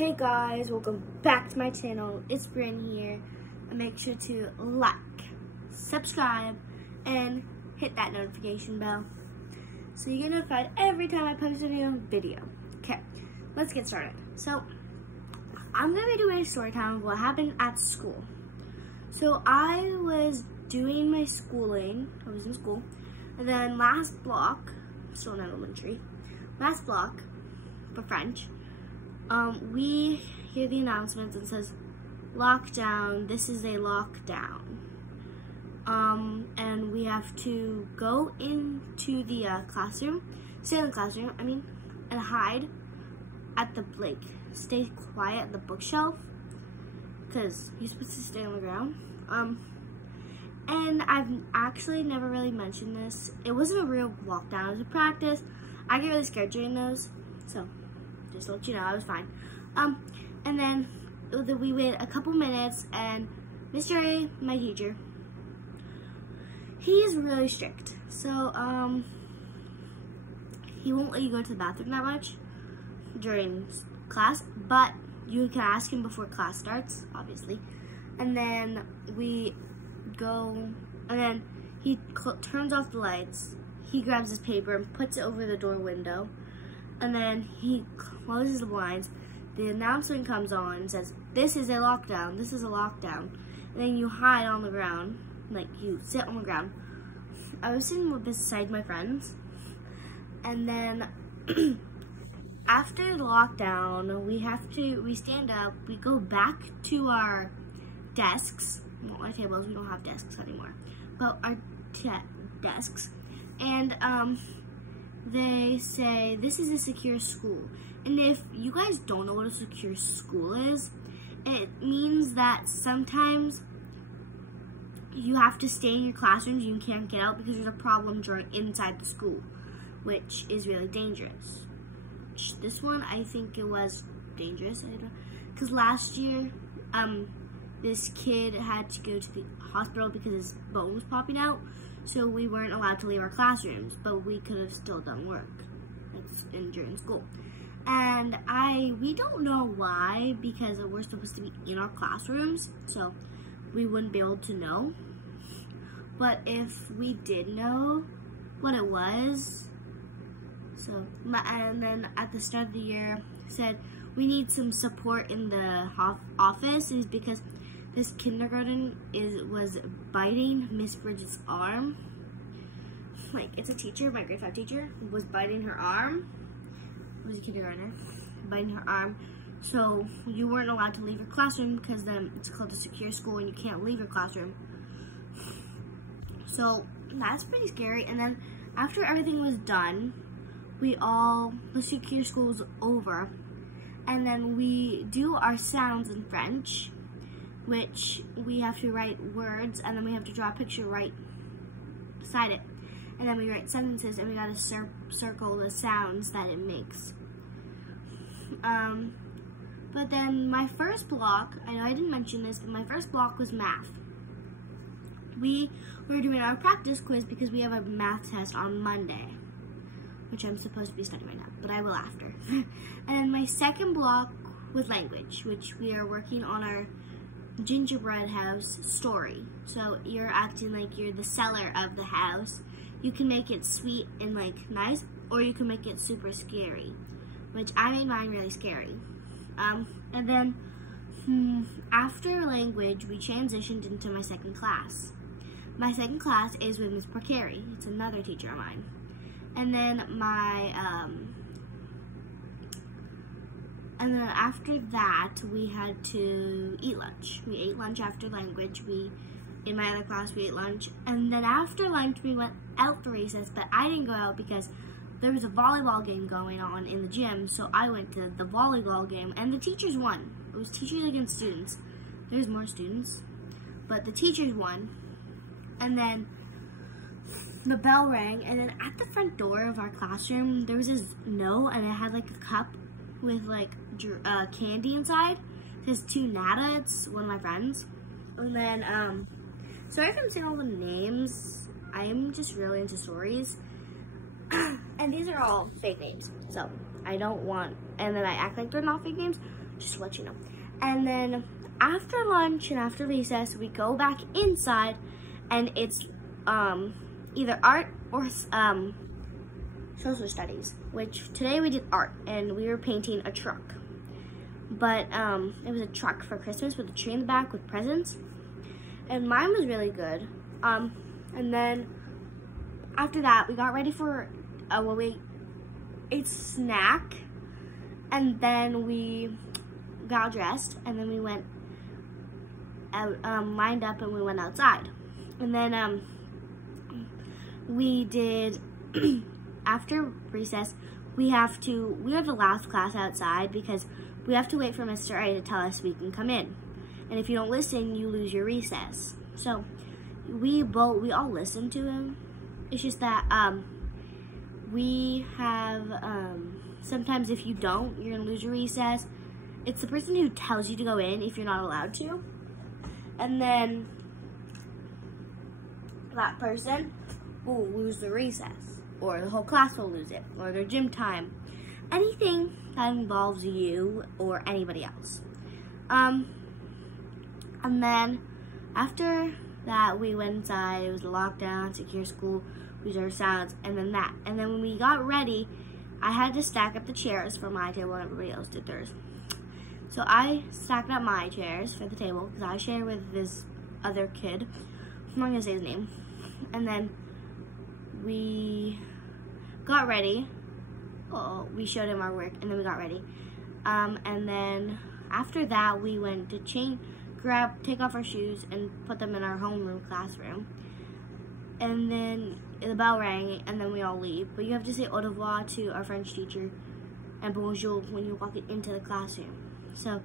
Hey guys, welcome back to my channel. It's Brian here. And make sure to like, subscribe, and hit that notification bell so you get notified every time I post a new video. Okay, let's get started. So, I'm going to be doing a story time of what happened at school. So, I was doing my schooling. I was in school. And then last block, still in elementary, last block for French, we hear the announcements and says, lockdown, this is a lockdown. And we have to go into the classroom, stay in the classroom, and hide at the, stay quiet at the bookshelf, because you're supposed to stay on the ground. And I've actually never really mentioned this. It wasn't a real lockdown, it was a practice. I get really scared during those, so just to let you know, I was fine. And then we wait a couple minutes, and Mr. A, my teacher, he's really strict. So, he won't let you go to the bathroom that much during class, but you can ask him before class starts, obviously. And then we go, and then he turns off the lights. He grabs his paper and puts it over the door window. And then he closes the blinds. The announcement comes on and says, this is a lockdown, this is a lockdown. And then you hide on the ground, you sit on the ground. I was sitting beside my friends. And then after the lockdown, we stand up, we go back to our desks. Not my tables, we don't have desks anymore. But our desks. And they say, this is a secure school. And if you guys don't know what a secure school is, it means that sometimes you have to stay in your classrooms, you can't get out because there's a problem inside the school, which is really dangerous. This one, I think it was dangerous, because last year, this kid had to go to the hospital because his bone was popping out. So we weren't allowed to leave our classrooms, but we could have still done work during school. And we don't know why, because we're supposed to be in our classrooms, so we wouldn't be able to know. But if we did know what it was, and then at the start of the year said we need some support in the office, is because this kindergarten was biting Miss Bridget's arm. It's a teacher, my grade 5 teacher, was biting her arm. It was a kindergartner, biting her arm. So you weren't allowed to leave your classroom because then it's called a secure school and you can't leave your classroom. So that's pretty scary. And then after everything was done, the secure school was over. And then we do our sounds in French, which we have to write words, and then we have to draw a picture right beside it. And then we write sentences, and we gotta circle the sounds that it makes. But then my first block, I know I didn't mention this, but my first block was math. We were doing our practice quiz because we have a math test on Monday, which I'm supposed to be studying right now, but I will after. And then my second block was language, which we are working on our gingerbread house story. So you're acting like you're the seller of the house. You can make it sweet and nice, or you can make it super scary, which I made mine really scary. And then after language, we transitioned into my second class. My second class is with Ms. Porcari. It's another teacher of mine. And then and then after that, we had to eat lunch. We ate lunch after language. In my other class, we ate lunch. And then after lunch, we went out for recess, but I didn't go out because there was a volleyball game going on in the gym, so I went to the volleyball game, and the teachers won. It was teachers against students. There's more students, but the teachers won. And then the bell rang, and then at the front door of our classroom, there was this note, and it had a cup with candy inside. It says to Nada, it's one of my friends. And then, sorry if I'm saying all the names, I am just really into stories. And these are all fake names, so I don't want, and then I act like they're not fake names, just to let you know. And then after lunch and after recess, we go back inside, and it's either art or social studies, which today we did art, and we were painting a truck. But it was a truck for Christmas with a tree in the back with presents, and mine was really good. And then after that, we got ready for we ate snack, and then we got dressed, and then we went out, lined up, and we went outside. And then we did after recess, we have the last class outside because we have to wait for Mr. A to tell us we can come in. And if you don't listen, you lose your recess. So we all listen to him. It's just that we have sometimes if you don't, you're gonna lose your recess. It's the person who tells you to go in if you're not allowed to. And then that person will lose the recess, or the whole class will lose it, or their gym time. Anything that involves you or anybody else. And then after that, we went inside. It was a lockdown, secure school, we did our sounds, and then that. And then when we got ready, I had to stack up the chairs for my table and everybody else did theirs. So I stacked up my chairs for the table because I shared with this other kid. I'm not gonna say his name. And then we got ready. We showed him our work, and then we got ready. And then after that, we went to take off our shoes and put them in our homeroom classroom. And then the bell rang, and then we all leave. But you have to say au revoir to our French teacher and bonjour when you walk into the classroom. So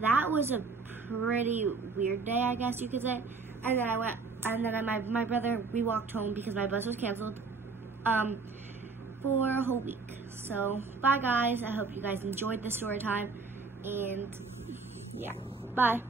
that was a pretty weird day, I guess you could say. And then my brother, we walked home because my bus was canceled for a whole week. So bye guys, I hope you guys enjoyed the story time, and yeah, bye.